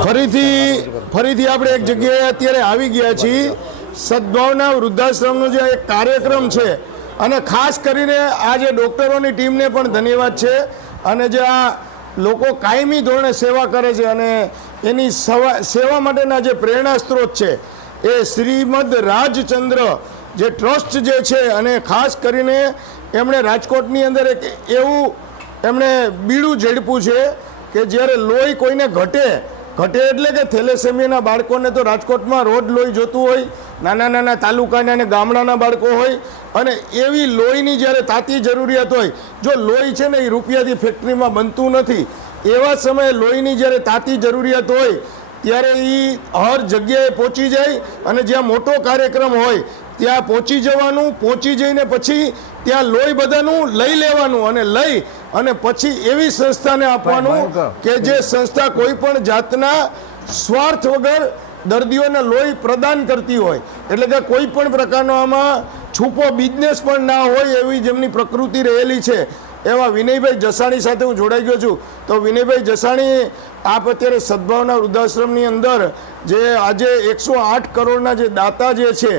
ફરીથી આપણે એક જગ્યાએ અત્યારે આવી ગયા છીએ. સદભાવના વૃદ્ધાશ્રમનો જે એક કાર્યક્રમ છે અને ખાસ કરીને આ જે ડૉક્ટરોની ટીમને પણ ધન્યવાદ છે અને જે આ લોકો કાયમી ધોરણે સેવા કરે છે અને એની સેવા માટેના જે પ્રેરણા સ્ત્રોત છે એ શ્રીમદ રાજચંદ્ર જે ટ્રસ્ટ જે છે અને ખાસ કરીને એમણે રાજકોટની અંદર એક એવું એમણે બીડું ઝડપ્યું છે કે જ્યારે લોહી કોઈને ઘટે એટલે કે થેલેસેમિયાના બાળકોને તો રાજકોટમાં રોજ લોહી જોતું હોય, નાના તાલુકાના અને ગામડાના બાળકો હોય અને એવી લોહીની જ્યારે તાતી જરૂરિયાત હોય, જો લોહી છે ને એ રૂપિયાથી ફેક્ટરીમાં બનતું નથી, એવા સમયે લોહીની જ્યારે તાતી જરૂરિયાત હોય ત્યારે એ હર જગ્યાએ પહોંચી જાય અને જ્યાં મોટો કાર્યક્રમ હોય ત્યાં પહોંચી જવાનું, પહોંચી જઈને પછી ત્યાં લોહી બધાનું લઈ લેવાનું અને લઈ અને પછી એવી સંસ્થાને આપવાનું કે જે સંસ્થા કોઈ પણ જાતના સ્વાર્થ વગર દર્દીઓને લોહી પ્રદાન કરતી હોય, એટલે કે કોઈ પણ પ્રકારનો આમાં છૂપો બિઝનેસ પણ ના હોય એવી જેમની પ્રકૃતિ રહેલી છે. એવા વિનયભાઈ જસાણી સાથે હું જોડાઈ ગયો છું. તો વિનયભાઈ જસાણી, આપ અત્યારે સદભાવના વૃદ્ધાશ્રમની અંદર જે આજે 108 કરોડના જે દાતા જે છે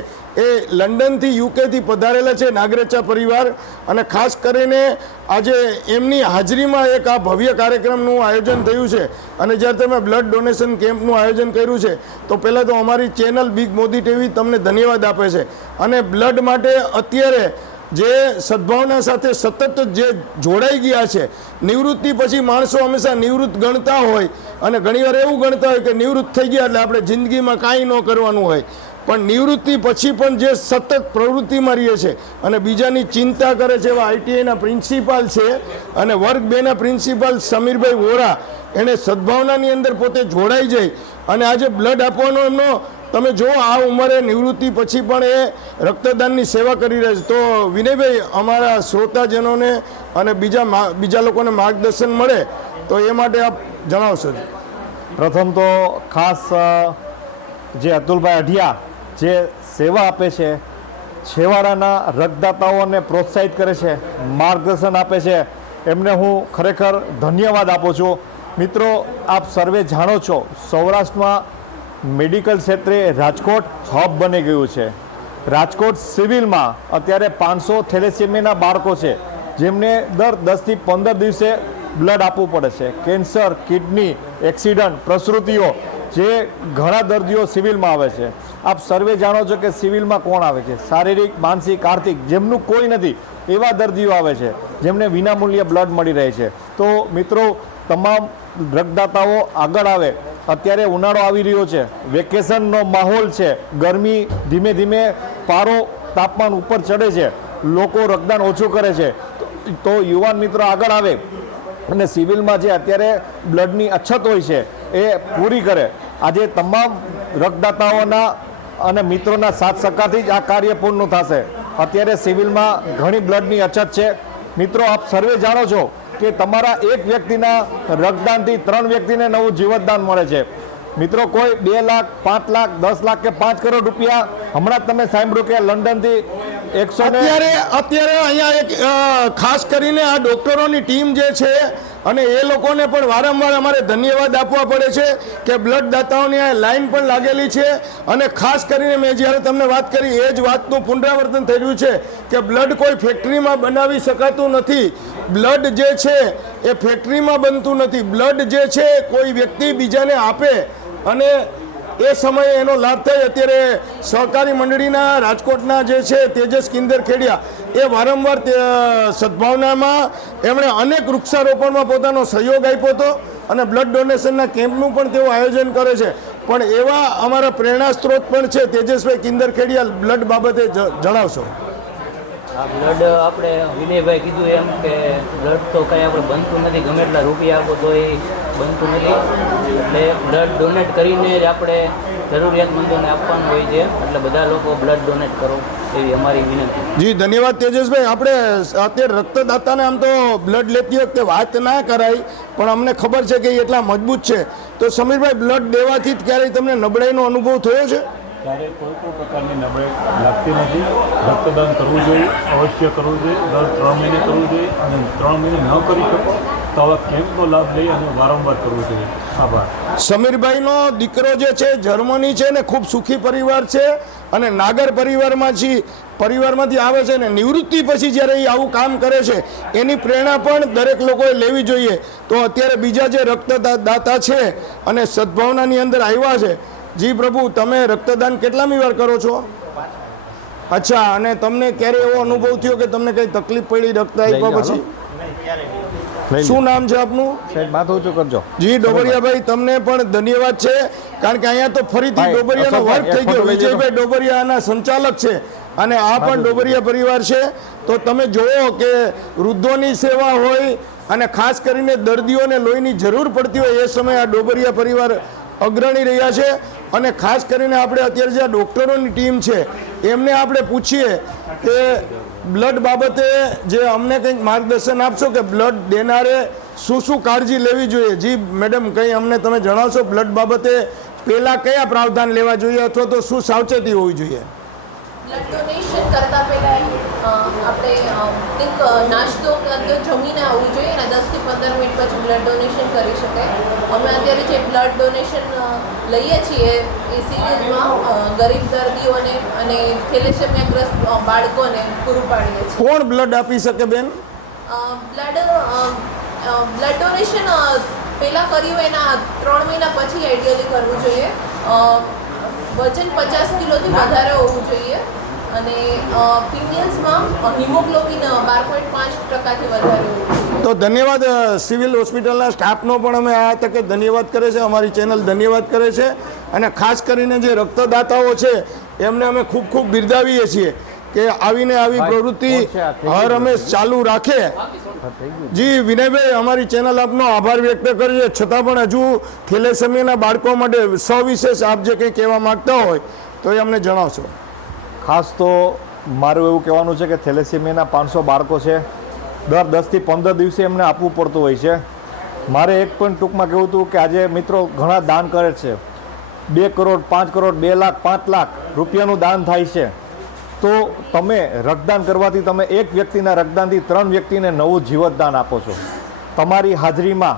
એ લંડનથી યુકેથી પધારેલા છે નાગરેચા પરિવાર, અને ખાસ કરીને આજે એમની હાજરીમાં એક આ ભવ્ય કાર્યક્રમનું આયોજન થયું છે અને જ્યારે તમે બ્લડ ડોનેશન કેમ્પનું આયોજન કર્યું છે તો પહેલાં તો અમારી ચેનલ બિગ મોદી ટીવી તમને ધન્યવાદ આપે છે. અને બ્લડ માટે અત્યારે જે સદભાવના સાથે સતત જે જોડાઈ ગયા છે, નિવૃત્તિ પછી માણસો હંમેશા નિવૃત્ત ગણતા હોય અને ઘણીવાર એવું ગણતા હોય કે નિવૃત્ત થઈ ગયા એટલે આપણે જિંદગીમાં કાંઈ ન કરવાનું હોય, પણ નિવૃત્તિ પછી પણ જે સતત પ્રવૃત્તિમાં રહે છે અને બીજાની ચિંતા કરે છે એવા ITIના પ્રિન્સિપાલ છે અને વર્ગ 2ના પ્રિન્સિપાલ સમીરભાઈ વોરા, એણે સદભાવનાની અંદર પોતે જોડાઈ જાય અને આજે બ્લડ આપવાનો એમનો તમે જો આ ઉંમરે નિવૃત્તિ પછી પણ એ રક્તદાનની સેવા કરી રહ્યા છે. તો વિનયભાઈ, અમારા શ્રોતાજનોને અને બીજા લોકોને માર્ગદર્શન મળે તો એ માટે આપ જણાવશો. પ્રથમ તો ખાસ જે અતુલભાઈ અઢિયા જે સેવા આપે છે, છેવાડાના રક્તદાતાઓને પ્રોત્સાહિત કરે છે, માર્ગદર્શન આપે છે, એમને હું ખરેખર ધન્યવાદ આપું છું. મિત્રો, આપ સર્વે જાણો છો, સૌરાષ્ટ્રમાં મેડિકલ ક્ષેત્રે રાજકોટ હબ બની ગયું છે. રાજકોટ સિવિલમાં અત્યારે 500 થેલેસેમિયાના બાળકો છે જેમને દર 10થી 15 દિવસે બ્લડ આપવું પડે છે. કેન્સર, કિડની, એક્સિડન્ટ, પ્રસૂતિઓ જે ઘણા દર્દીઓ સિવિલમાં આવે છે. આપ સર્વે જાણો છો કે સિવિલમાં કોણ આવે છે? શારીરિક, માનસિક, આર્થિક જેમનું કોઈ નથી એવા દર્દીઓ આવે છે જેમને વિનામૂલ્યે બ્લડ મળી રહે છે. તો મિત્રો, તમામ રક્તદાતાઓ આગળ આવે. અત્યારે ઉનાળો આવી રહ્યો છે, વેકેશનનો માહોલ છે, ગરમી ધીમે ધીમે પારો તાપમાન ઉપર ચડે છે, લોકો રક્તદાન ઓછું કરે છે, તો યુવાન મિત્રો આગળ આવે અને સિવિલમાં જે અત્યારે બ્લડની અછત હોય છે એ પૂરી કરે. આજે તમામ રક્તદાતાઓના અને મિત્રોના સાથ સહકારથી જ આ કાર્ય પૂર્ણ થશે. અત્યારે સિવિલમાં ઘણી બ્લડની અછત છે. મિત્રો, આપ સર્વે જાણો છો કે તમારા એક વ્યક્તિના રક્તદાનથી 3 વ્યક્તિને નવું જીવતદાન મળે છે. મિત્રો, કોઈ 2 લાખ, 5 લાખ, 10 લાખ કે 5 કરોડ રૂપિયા, હમણાં જ તમે સાંભળ્યું કે લંડનથી અત્યારે અહીંયા એક ખાસ કરીને આ ડોક્ટરોની ટીમ જે છે અને એ લોકોને પણ વારંવાર અમારે ધન્યવાદ આપવા પડે છે કે બ્લડ દાતાઓની આ લાઈન પણ લાગેલી છે. અને ખાસ કરીને મેં જ્યારે તમને વાત કરી એ જ વાતનું પુનરાવર્તન થઈ રહ્યું છે કે બ્લડ કોઈ ફેક્ટરીમાં બનાવી શકાતું નથી. બ્લડ જે છે એ ફેક્ટરીમાં બનતું નથી. બ્લડ જે છે કોઈ વ્યક્તિ બીજાને આપે અને એ સમયે એનો લાભ થાય. અત્યારે સહકારી મંડળીના રાજકોટના જે છે તેજસ કિંદર ખેડિયા એ વારંવાર સદભાવનામાં એમણે અનેક વૃક્ષારોપણમાં પોતાનો સહયોગ આપ્યો હતો અને બ્લડ ડોનેશનના કેમ્પનું પણ તેઓ આયોજન કરે છે. પણ એવા અમારા પ્રેરણા સ્ત્રોત પણ છે. તેજસભાઈ કિંદર ખેડિયા, બ્લડ બાબતે જણાવશો. આ બ્લડ આપણે વિનયભાઈ કીધું એમ કે બ્લડ તો કંઈ આપણે બનતું નથી, ગમે એટલા રૂપિયા આપો તો એ બનતું નથી. એટલે બ્લડ ડોનેટ કરીને જ આપણે જરૂરિયાતમંદોને આપવાનું હોય છે. એટલે બધા લોકો બ્લડ ડોનેટ કરો એવી અમારી વિનંતી. જી, ધન્યવાદ તેજસભાઈ. આપણે અત્યારે રક્તદાતાને આમ તો બ્લડ લેતી વખતે વાત ના કરાય, પણ અમને ખબર છે કે એ એટલા મજબૂત છે. તો સમીરભાઈ, બ્લડ દેવાથી ક્યારેય તમને નબળાઈનો અનુભવ થયો છે? ત્યારે કોઈ પણ પ્રકારની નબળાઈ લાગતી નથી. રક્તદાન કરવું જોઈએ, અવશ્ય કરવું જોઈએ. દર 3 મહિને કરવું જોઈએ અને 3 મહિને ન કરી શકો તો આવા કેમ્પનો લાભ લઈ અને વારંવાર કરવો જોઈએ. આભાર. સમીરભાઈનો દીકરો જે છે જર્મની છે ને ખૂબ સુખી પરિવાર છે અને નાગર પરિવારમાંથી આવે છે ને નિવૃત્તિ પછી જ્યારે એ આવું કામ કરે છે એની પ્રેરણા પણ દરેક લોકોએ લેવી જોઈએ. તો અત્યારે બીજા જે રક્તદાતા છે અને સદભાવનાની અંદર આવ્યા છે, જી પ્રભુ, તમે રક્તદાન કેટલામી વાર કરો છો? અચ્છા, અને તમને ક્યારે એવો અનુભવ થયો કે તમને કઈ તકલીફ પડી રક્ત આપ્યા પછી? શું નામ છે આપનું? માથું ઊંચું કરજો. જી ડોબરિયાભાઈ, તમને પણ ધન્યવાદ છે, કારણ કે અહીંયા તો ફરીથી ડોબરિયાનો વર્ક થઈ ગયો. વિજયભાઈ ડોબરિયાના સંચાલક છે અને આ પણ ડોબરિયા પરિવાર છે. તો તમે જુઓ કે વૃદ્ધોની સેવા હોય અને ખાસ કરીને દર્દીઓને લોહીની જરૂર પડતી હોય એ સમયે આ ડોબરિયા પરિવાર અગ્રણી રહ્યા છે. અને ખાસ કરીને આપણે અત્યારે જે આ ડૉક્ટરોની ટીમ છે એમને આપણે પૂછીએ કે બ્લડ બાબતે જે અમને કંઈક માર્ગદર્શન આપશો કે બ્લડ દેનારે શું કાળજી લેવી જોઈએ. જી મેડમ, કંઈ અમને તમે જણાવશો બ્લડ બાબતે પહેલાં કયા પ્રાવધાન લેવા જોઈએ અથવા તો શું સાવચેતી હોવી જોઈએ? બ્લડ ડોનેશન કરતાં પહેલાં આપણે કંઈક નાસ્તો અંદર જમીને આવવું જોઈએ અને 10 થી 15 મિનિટ પછી બ્લડ ડોનેશન કરી શકાય. અમે અત્યારે જે બ્લડ ડોનેશન લઈએ છીએ એ સિરિયસમાં ગરીબ દર્દીઓને અને થેલેસેમિયાગ્રસ્ત બાળકોને પૂરું પાડીએ છીએ. કોણ બ્લડ આપી શકે બેન? બ્લડ ડોનેશન પહેલાં કર્યું એના 3 મહિના પછી આઈડિયલી કરવું જોઈએ. વજન 50 કિલોથી વધારે હોવું જોઈએ અને ફિમેલ્સમાં હિમોગ્લોબિન 12.5%થી વધારે હોવું જોઈએ. તો ધન્યવાદ સિવિલ હોસ્પિટલના સ્ટાફનો પણ અમે આ તકે ધન્યવાદ કરે છે, અમારી ચેનલ ધન્યવાદ કરે છે. અને ખાસ કરીને જે રક્તદાતાઓ છે એમને અમે ખૂબ ખૂબ બિરદાવીએ છીએ કે આવીને આવી પ્રવૃત્તિ હર હંમેશ ચાલુ રાખે. જી વિનયભાઈ, અમારી ચેનલ આપનો આભાર વ્યક્ત કરે છે, છતાં પણ હજુ થેલેસેમિયાના બાળકો માટે સવિશેષ આપ જે કંઈ કહેવા માગતા હોય તો એ અમને જણાવશો. ખાસ તો મારું એવું કહેવાનું છે કે થેલેસેમિયાના 500 બાળકો છે, દર 10 થી 15 દિવસે એમને આપવું પડતું હોય છે. મારે એક પણ ટૂંકમાં કહેવું હતું કે આજે મિત્રો ઘણા દાન કરે છે, 2 કરોડ 5 કરોડ 2 લાખ 5 લાખ રૂપિયાનું દાન થાય છે. તો તમે રક્તદાન કરવાથી તમે એક વ્યક્તિના રક્તદાનથી 3 વ્યક્તિને નવું જીવતદાન આપો છો. તમારી હાજરીમાં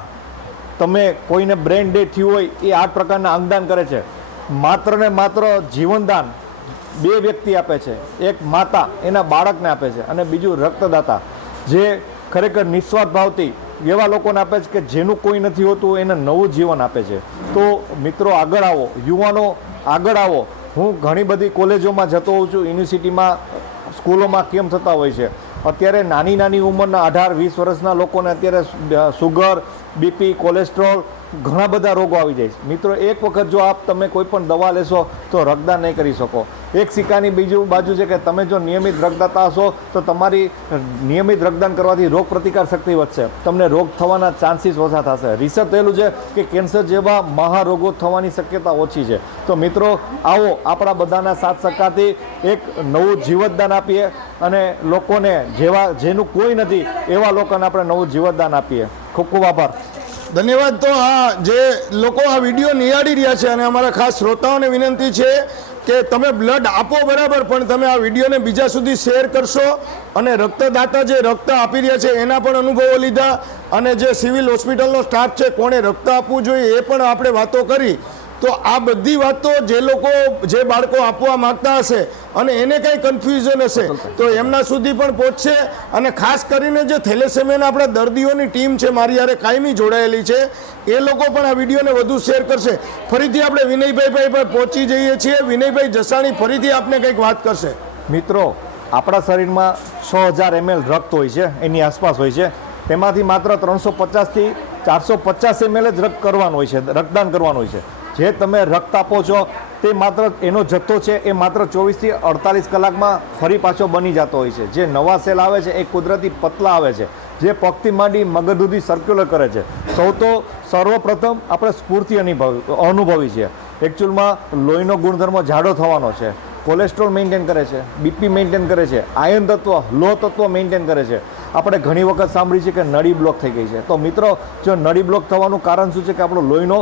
તમે કોઈને બ્રેન ડેડ થયું હોય એ 8 પ્રકારના અંગદાન કરે છે. માત્ર ને માત્ર જીવનદાન 2 વ્યક્તિ આપે છે, એક માતા એના બાળકને આપે છે અને બીજું રક્તદાતા જે ખરેખર નિસ્વાર્થ ભાવથી એવા લોકોને આપે છે કે જેનું કોઈ નથી હોતું એને નવું જીવન આપે છે. તો મિત્રો આગળ આવો, યુવાનો આગળ આવો. હું ઘણી બધી કોલેજોમાં જતો હોઉં છું, યુનિવર્સિટીમાં, સ્કૂલોમાં કેમ થતા હોય છે. અત્યારે નાની નાની ઉંમરના 18-20 વર્ષના લોકોને અત્યારે સુગર, બીપી, કોલેસ્ટ્રોલ, ઘણા બધા રોગો આવી જાય છે. મિત્રો, એક વખત જો તમે કોઈ પણ દવા લેશો તો રક્તદાન નહીં કરી શકો. એક સિક્કાની બીજું બાજુ છે કે તમે જો નિયમિત રક્તદાતા હશો તો તમારી નિયમિત રક્તદાન કરવાથી રોગ પ્રતિકાર શક્તિ વધશે, તમને રોગ થવાના ચાન્સીસ ઓછા થશે. રિસર્ચ થયેલું છે કે કેન્સર જેવા મહારોગો થવાની શક્યતા ઓછી છે. તો મિત્રો, આવો આપણા બધાના સાથ સહકારથી એક નવું જીવતદાન આપીએ અને લોકોને જેનું કોઈ નથી એવા લોકોને આપણે નવું જીવતદાન આપીએ. ખૂબ ખૂબ આભાર. ધન્યવાદ. તો હા, જે લોકો આ વિડીયો નિહાળી રહ્યા છે અને અમારા ખાસ શ્રોતાઓને વિનંતી છે કે તમે બ્લડ આપો બરાબર, પણ તમે આ વિડીયોને બીજા સુધી શેર કરશો અને રક્તદાતા જે રક્ત આપી રહ્યા છે એના પણ અનુભવો લીધા અને જે સિવિલ હોસ્પિટલનો સ્ટાફ છે કોણે રક્ત આપવું જોઈએ એ પણ આપણે વાતો કરી. તો આ બધી વાતો જે બાળકો આપવા માંગતા હશે અને એને કંઈ કન્ફ્યુઝન હશે તો એમના સુધી પણ પહોંચશે. અને ખાસ કરીને જે થેલેસેમિયાના આપણા દર્દીઓની ટીમ છે મારી યારે કાયમી જોડાયેલી છે, એ લોકો પણ આ વિડીયોને વધુ શેર કરશે. ફરીથી આપણે વિનયભાઈ પર પહોંચી જઈએ છીએ. વિનયભાઈ જસાણી ફરીથી આપને કંઈક વાત કરશે. મિત્રો, આપણા શરીરમાં 6000 ml રક્ત હોય છે, એની આસપાસ હોય છે. તેમાંથી માત્ર 350 થી 450 ml જ રક્તદાન કરવાનું હોય છે. જે તમે રક્ત આપો છો તે માત્ર એનો જથ્થો છે એ માત્ર 24 થી 48 કલાકમાં ફરી પાછો બની જતો હોય છે. જે નવા સેલ આવે છે એ કુદરતી પતલા આવે છે, જે પગથી માંડી મગજ સુધી સર્ક્યુલર કરે છે. સર્વપ્રથમ આપણે સ્ફૂર્તિ અનુભવી છે. એકચ્યુઅલમાં લોહીનો ગુણધર્મ જાડો થવાનો છે, કોલેસ્ટ્રોલ મેન્ટેન કરે છે, બીપી મેન્ટેન કરે છે, આયર્ન તત્વ, લોહ તત્વ મેન્ટેન કરે છે. આપણે ઘણી વખત સાંભળી છે કે નળી બ્લોક થઈ ગઈ છે. તો મિત્રો, જો નળી બ્લોક થવાનું કારણ શું છે કે આપણો લોહીનો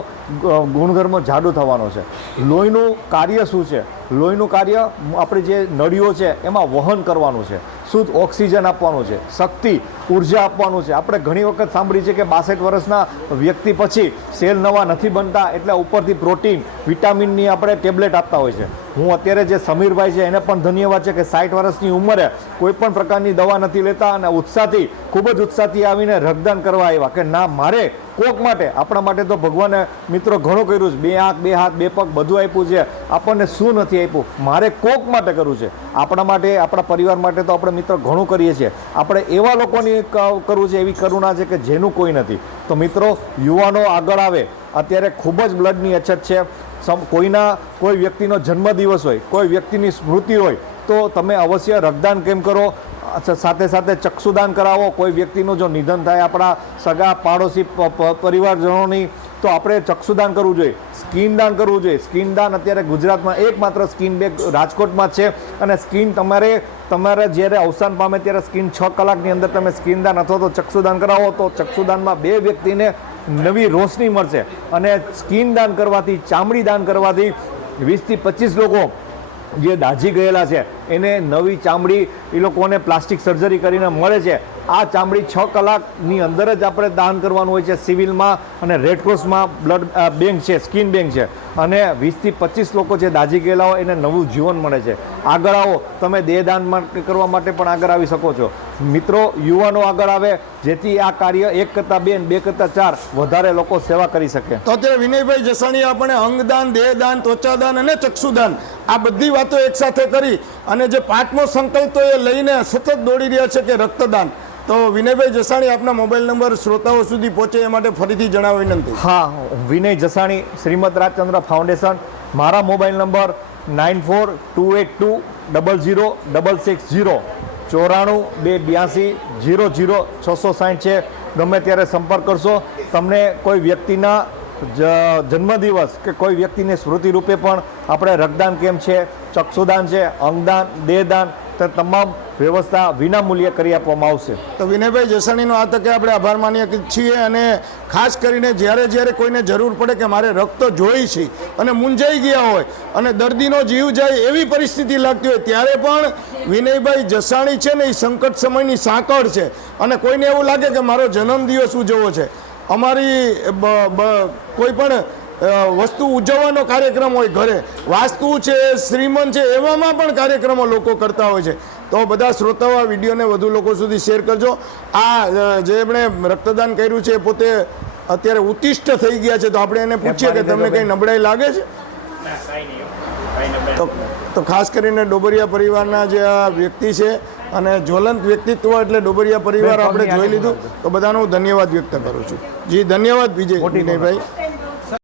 ગુણધર્મ જાડો થવાનો છે. લોહીનું કાર્ય શું છે? લોહીનું કાર્ય આપણી જે નળીઓ છે એમાં વહન કરવાનું છે. શુદ્ધ ઓક્સિજન આપવાનું છે, શક્તિ ઉર્જા આપવાનું છે. આપણે ઘણી વખત સાંભળ્યું છે કે 62 વર્ષના વ્યક્તિ પછી સેલ નવા નથી બનતા, એટલે ઉપરથી પ્રોટીન વિટામિનની આપણે ટેબ્લેટ આપતા હોય છે. હું અત્યારે જે સમીરભાઈ છે એને પણ ધન્યવાદ છે કે 60 વર્ષની ઉંમરે કોઈ પણ પ્રકારની દવા નથી લેતા અને ઉત્સાહથી ખૂબ જ ઉત્સાહથી આવીને રક્તદાન કરવા આવ્યા કે ના મારે કોક માટે, આપણા માટે તો ભગવાને મિત્રો ઘણું કર્યું છે, 2 આંખ 2 હાથ 2 પગ બધું આપ્યું છે, આપણને શું નથી આપ્યું, મારે કોક માટે કરવું છે. આપણા માટે, આપણા પરિવાર માટે તો આપણે મિત્રો ઘણું કરીએ છીએ, આપણે એવા લોકોની કરવું છે, એવી કરુણા છે કે જેનું કોઈ નથી. તો મિત્રો યુવાનો આગળ આવે. અત્યારે ખૂબ જ બ્લડની અછત છે. કોઈ વ્યક્તિનો જન્મદિવસ હોય, કોઈ વ્યક્તિની સ્મૃતિ હોય તો તમે અવશ્ય રક્તદાન કેમ કરો, સાથે સાથે ચક્ષુદાન કરાવો. કોઈ વ્યક્તિનું જો નિધન થાય આપણા સગા પાડોશી પરિવારજનોની, તો આપણે ચક્ષુદાન કરવું જોઈએ, સ્કિન દાન કરવું જોઈએ. સ્કિન દાન અત્યારે ગુજરાતમાં એકમાત્ર સ્કિન બેંક રાજકોટમાં છે અને સ્કિન તમારે જ્યારે અવસાન પામે ત્યારે સ્કિન 6 કલાકની અંદર તમે સ્કિન દાન અથવા તો ચક્ષુદાન કરાવો તો ચક્ષુદાનમાં 2 વ્યક્તિને નવી રોશની મળશે. અને સ્કિન દાન કરવાથી, ચામડી દાન કરવાથી 20 થી 25 લોકો જે દાઝી ગયેલા છે એને નવી ચામડી એ લોકોને પ્લાસ્ટિક સર્જરી કરીને મળે છે. આ ચામડી 6 કલાકની અંદર જ આપણે દાન કરવાનું હોય છે સિવિલમાં અને રેડક્રોસમાં બ્લડ બેંક છે, સ્કિન બેંક છે. અને 20 થી 25 લોકો જે દાઝી ગયેલા હોય એને નવું જીવન મળે છે. આગળ આવો, તમે દેહદાન કરવા માટે પણ આગળ આવી શકો છો. મિત્રો યુવાનો આગળ આવે જેથી આ કાર્ય 1 કરતાં 2 2 કરતાં 4 વધારે લોકો સેવા કરી શકે. તો અત્યારે વિનયભાઈ જસાણીએ આપણે અંગદાન, દેહદાન, ત્વચાદાન અને ચક્ષુદાન આ બધી વાતો એકસાથે કરી અને જે 5મો સંકલ્પ તો એ લઈને સતત દોડી રહ્યા છે કે રક્તદાન. તો વિનયભાઈ જસાણી, આપના મોબાઈલ નંબર શ્રોતાઓ સુધી પહોંચે એ માટે ફરીથી જણાવો વિનંતી. હા, વિનય જસાણી, શ્રીમદ રાજચંદ્ર ફાઉન્ડેશન. મારા મોબાઈલ નંબર 9428200660 9422800660 છે. ગમે ત્યારે સંપર્ક કરશો. તમને કોઈ વ્યક્તિના જન્મદિવસ કે કોઈ વ્યક્તિની સ્મૃતિ રૂપે પણ આપણે રક્તદાન કેમ્પ છે, ચક્ષુદાન છે, અંગદાન, દેહદાન, તે તમામ વ્યવસ્થા વિના મૂલ્યે કરી આપવામાં આવશે. તો વિનયભાઈ જસાણીનો આ તકે આપણે આભાર માનીએ છીએ અને ખાસ કરીને જ્યારે કોઈને જરૂર પડે કે મારે રક્ત જોઈ છે અને મૂંઝાઈ ગયા હોય અને દર્દીનો જીવ જાય એવી પરિસ્થિતિ લાગતી હોય ત્યારે પણ વિનયભાઈ જસાણી છે ને એ સંકટ સમયની સાંકળ છે. અને કોઈને એવું લાગે કે મારો જન્મદિવસ ઉજવવો છે, અમારી કોઈ પણ વસ્તુ ઉજવવાનો કાર્યક્રમ હોય, ઘરે વાસ્તુ છે, શ્રીમંત છે, એવામાં પણ કાર્યક્રમો લોકો કરતા હોય છે. તો બધા શ્રોતાઓ આ વિડીયોને વધુ લોકો સુધી શેર કરજો. આ જે એમણે રક્તદાન કર્યું છે પોતે અત્યારે ઉત્તિષ્ઠ થઈ ગયા છે, તો આપણે એને પૂછીએ કે તમને કંઈ નબળાઈ લાગે છે? તો ખાસ કરીને ડોબરિયા પરિવારના જે આ વ્યક્તિ છે અને જ્વલંત વ્યક્તિત્વ એટલે ડોબરિયા પરિવાર આપણે જોઈ લીધું, તો બધાનો હું ધન્યવાદ વ્યક્ત કરું છું. જી ધન્યવાદ વિનયભાઈ.